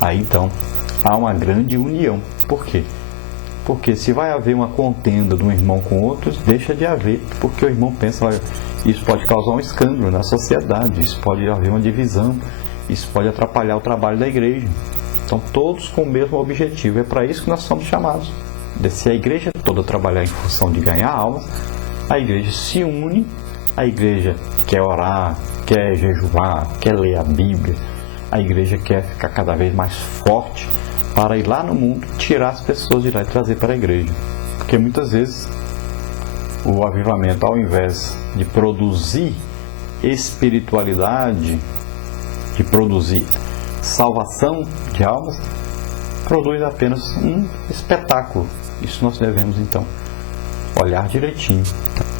Aí então há uma grande união. Por quê? Porque se vai haver uma contenda de um irmão com outro, deixa de haver, porque o irmão pensa, olha, isso pode causar um escândalo na sociedade, isso pode haver uma divisão, isso pode atrapalhar o trabalho da igreja. Então todos com o mesmo objetivo, é para isso que nós somos chamados. Se a igreja toda trabalhar em função de ganhar almas, a igreja se une, a igreja quer orar, quer jejuar, quer ler a Bíblia, a igreja quer ficar cada vez mais forte para ir lá no mundo, tirar as pessoas de lá e trazer para a igreja. Porque muitas vezes o avivamento, ao invés de produzir espiritualidade, de produzir salvação de almas, produz apenas um espetáculo. Isso nós devemos então olhar direitinho.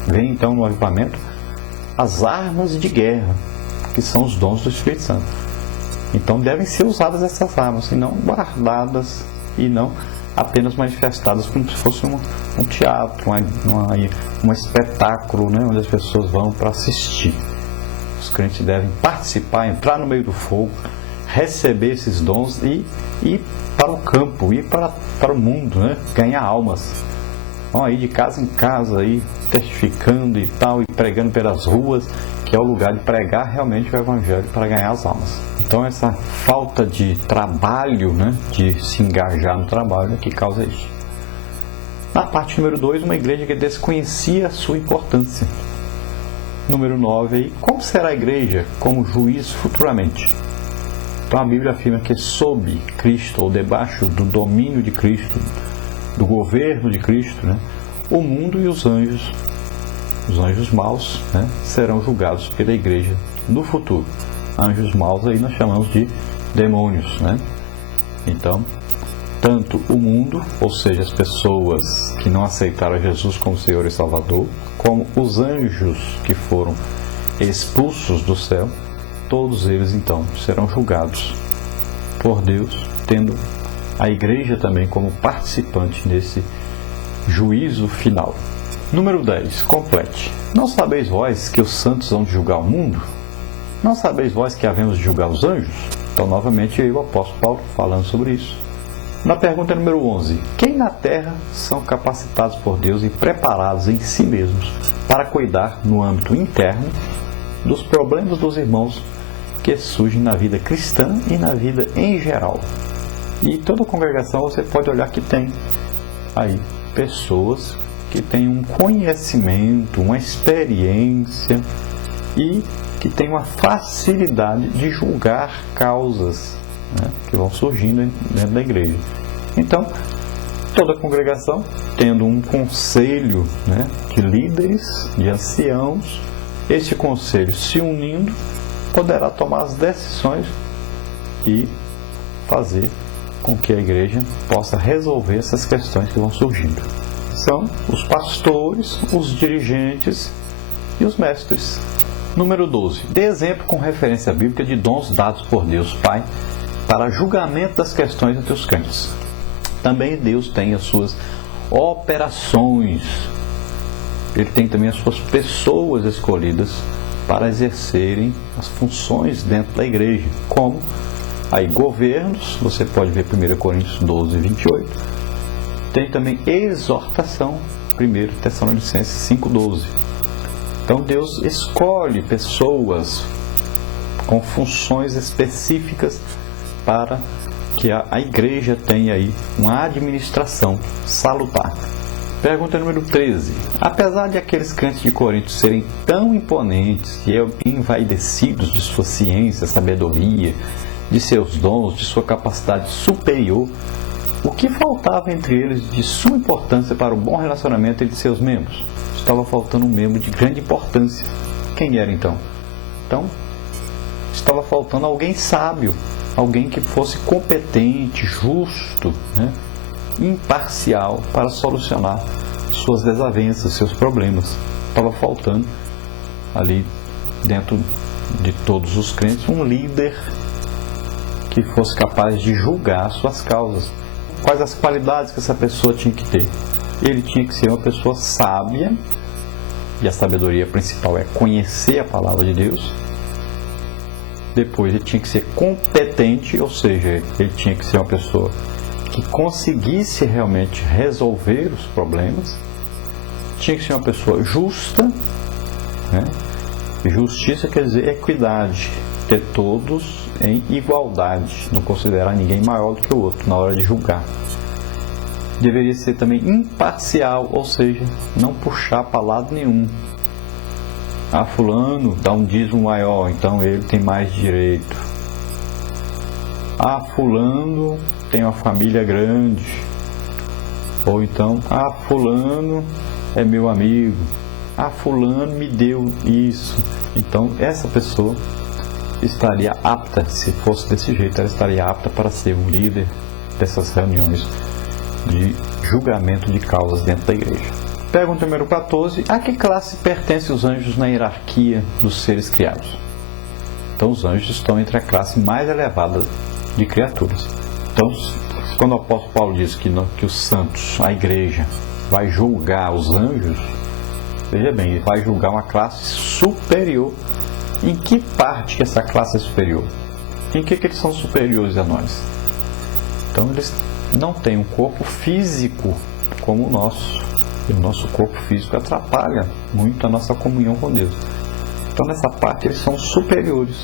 Vem então no avivamento as armas de guerra, que são os dons do Espírito Santo. Então devem ser usadas essas armas, e não guardadas, e não apenas manifestadas como se fosse um teatro, um espetáculo, né, onde as pessoas vão para assistir. Os crentes devem participar, entrar no meio do fogo, receber esses dons e ir para o campo, ir para o mundo, né, ganhar almas. Vão aí de casa em casa, aí, testificando e tal, e pregando pelas ruas, que é o lugar de pregar realmente o Evangelho para ganhar as almas. Então essa falta de trabalho, né, de se engajar no trabalho, é que causa isso. Na parte número 2, uma igreja que desconhecia a sua importância. Número 9, aí, como será a igreja como juiz futuramente? Então a Bíblia afirma que sob Cristo, ou debaixo do domínio de Cristo, do governo de Cristo, né, o mundo e os anjos maus, né, serão julgados pela igreja no futuro. Anjos maus aí nós chamamos de demônios, né? Então, tanto o mundo, ou seja, as pessoas que não aceitaram Jesus como Senhor e Salvador, como os anjos que foram expulsos do céu, todos eles então serão julgados por Deus, tendo a igreja também como participante nesse juízo final. Número 10. Complete. Não sabeis vós que os santos hão de julgar o mundo? Não sabeis vós que havemos de julgar os anjos? Então, novamente, eu e o apóstolo Paulo falando sobre isso. Na pergunta número 11. Quem na terra são capacitados por Deus e preparados em si mesmos para cuidar, no âmbito interno, dos problemas dos irmãos que surgem na vida cristã e na vida em geral? E toda a congregação você pode olhar que tem aí pessoas que têm um conhecimento, uma experiência e que têm uma facilidade de julgar causas, né, que vão surgindo dentro da igreja. Então, toda a congregação, tendo um conselho, né, de líderes, de anciãos, esse conselho se unindo, poderá tomar as decisões e fazer com que a igreja possa resolver essas questões que vão surgindo. São os pastores, os dirigentes e os mestres. Número 12. Dê exemplo com referência bíblica de dons dados por Deus Pai para julgamento das questões entre os crentes. Também Deus tem as suas operações. Ele tem também as suas pessoas escolhidas para exercerem as funções dentro da igreja, como aí governos, você pode ver 1 Coríntios 12, 28. Tem também exortação, 1 Tessalonicenses 5, 12. Então Deus escolhe pessoas com funções específicas para que a igreja tenha aí uma administração salutar. Pergunta número 13. Apesar de aqueles crentes de Corinto serem tão imponentes e envaidecidos de sua ciência, sabedoria, de seus dons, de sua capacidade superior, o que faltava entre eles de suma importância para o bom relacionamento entre seus membros? Estava faltando um membro de grande importância. Quem era então? Então, estava faltando alguém sábio, alguém que fosse competente, justo, né, imparcial para solucionar suas desavenças, seus problemas. Estava faltando ali dentro de todos os crentes um líder que fosse capaz de julgar suas causas. Quais as qualidades que essa pessoa tinha que ter? Ele tinha que ser uma pessoa sábia, e a sabedoria principal é conhecer a palavra de Deus. Depois ele tinha que ser competente, ou seja, ele tinha que ser uma pessoa que conseguisse realmente resolver os problemas. Tinha que ser uma pessoa justa, né? Justiça quer dizer equidade, ter todos em igualdade, não considerar ninguém maior do que o outro na hora de julgar. Deveria ser também imparcial, ou seja, não puxar para lado nenhum. Ah, fulano dá um dízimo maior, então ele tem mais direito. Ah, fulano tem uma família grande. Ou então, ah, fulano é meu amigo. Ah, fulano me deu isso. Então, essa pessoa estaria apta, se fosse desse jeito, ela estaria apta para ser um líder dessas reuniões de julgamento de causas dentro da igreja. Pergunta número 14. A que classe pertencem os anjos na hierarquia dos seres criados? Então, os anjos estão entre a classe mais elevada de criaturas. Então, quando o apóstolo Paulo diz que os santos, a igreja, vai julgar os anjos, veja bem, ele vai julgar uma classe superior. Em que parte que essa classe é superior? Em que eles são superiores a nós? Então, eles não têm um corpo físico como o nosso. E o nosso corpo físico atrapalha muito a nossa comunhão com Deus. Então, nessa parte, eles são superiores.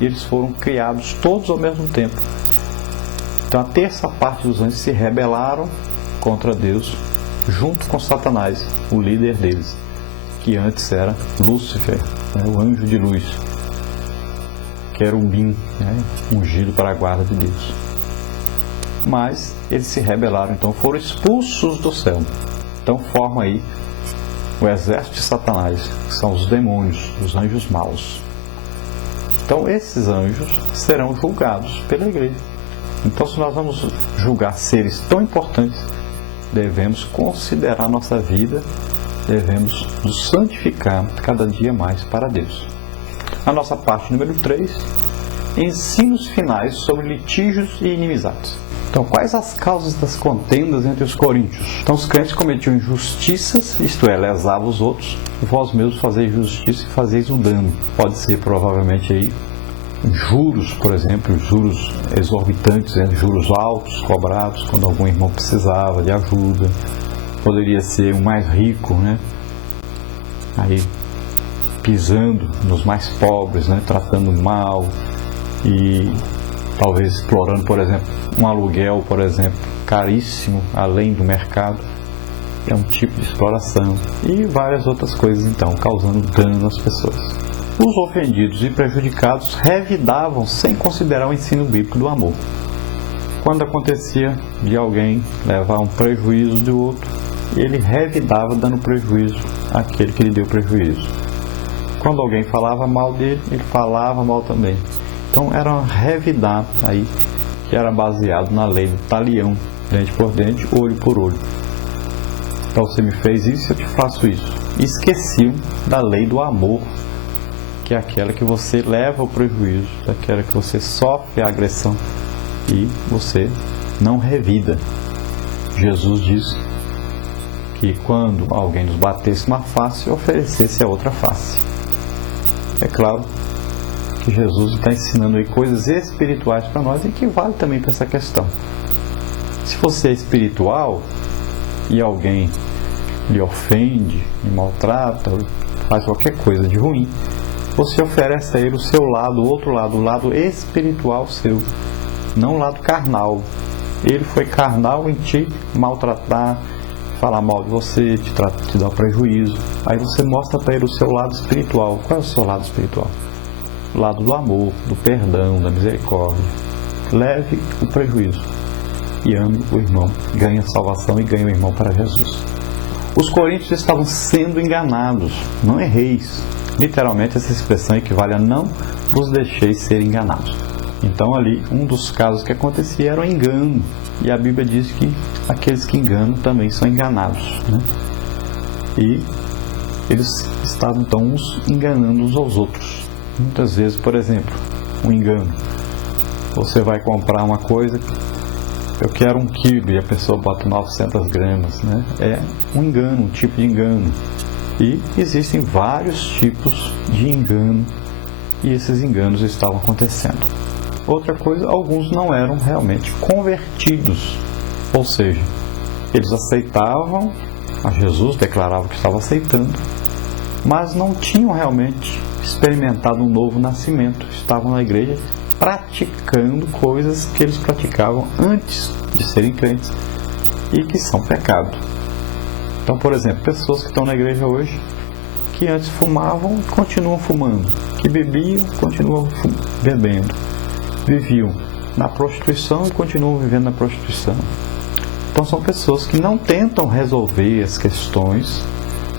E eles foram criados todos ao mesmo tempo. Então, a terça parte dos anjos se rebelaram contra Deus, junto com Satanás, o líder deles, que antes era Lúcifer, né, o anjo de luz, querubim, né, ungido para a guarda de Deus. Mas eles se rebelaram, então foram expulsos do céu. Então forma aí o exército de Satanás, que são os demônios, os anjos maus. Então esses anjos serão julgados pela igreja. Então, se nós vamos julgar seres tão importantes, devemos considerar nossa vida, devemos nos santificar cada dia mais para Deus. A nossa parte número 3, ensinos finais sobre litígios e inimizades. Então, quais as causas das contendas entre os coríntios? Então, os crentes cometiam injustiças, isto é, lesavam os outros, e vós mesmos fazeis justiça e fazeis o dano. Pode ser, provavelmente, aí juros, por exemplo, juros exorbitantes, né? Juros altos cobrados quando algum irmão precisava de ajuda. Poderia ser o mais rico, né? Aí pisando nos mais pobres, né? Tratando mal e talvez explorando, por exemplo, um aluguel, por exemplo, caríssimo, além do mercado. É um tipo de exploração e várias outras coisas, então, causando dano às pessoas. Os ofendidos e prejudicados revidavam sem considerar o ensino bíblico do amor. Quando acontecia de alguém levar um prejuízo do outro, ele revidava dando prejuízo àquele que lhe deu prejuízo. Quando alguém falava mal dele, ele falava mal também. Então era um revidar aí, que era baseado na lei do talião, dente por dente, olho por olho. Então você me fez isso, eu te faço isso. E esqueciam da lei do amor, que é aquela que você leva o prejuízo, aquela que você sofre a agressão e você não revida. Jesus diz que quando alguém nos batesse uma face, oferecesse a outra face. É claro que Jesus está ensinando aí coisas espirituais para nós e que vale também para essa questão. Se você é espiritual e alguém lhe ofende, lhe maltrata, faz qualquer coisa de ruim, você oferece a ele o seu lado, o outro lado, o lado espiritual seu, não o lado carnal. Ele foi carnal em te maltratar, falar mal de você, te dar prejuízo. Aí você mostra para ele o seu lado espiritual. Qual é o seu lado espiritual? O lado do amor, do perdão, da misericórdia. Leve o prejuízo e ame o irmão. Ganhe a salvação e ganhe o irmão para Jesus. Os coríntios estavam sendo enganados. Não erreis. Literalmente, essa expressão equivale a não vos deixeis ser enganados. Então, ali, um dos casos que acontecia era o engano. E a Bíblia diz que aqueles que enganam também são enganados, né? E eles estavam, então, uns enganando uns aos outros. Muitas vezes, por exemplo, um engano. Você vai comprar uma coisa, eu quero 1 quilo, e a pessoa bota 900 gramas, né? É um engano, um tipo de engano. E existem vários tipos de engano e esses enganos estavam acontecendo. Outra coisa, alguns não eram realmente convertidos, ou seja, eles aceitavam a Jesus, declaravam que estavam aceitando, mas não tinham realmente experimentado um novo nascimento, estavam na igreja praticando coisas que eles praticavam antes de serem crentes e que são pecado. Então, por exemplo, pessoas que estão na igreja hoje, que antes fumavam, continuam fumando, que bebiam, continuam bebendo, viviam na prostituição e continuam vivendo na prostituição. Então são pessoas que não tentam resolver as questões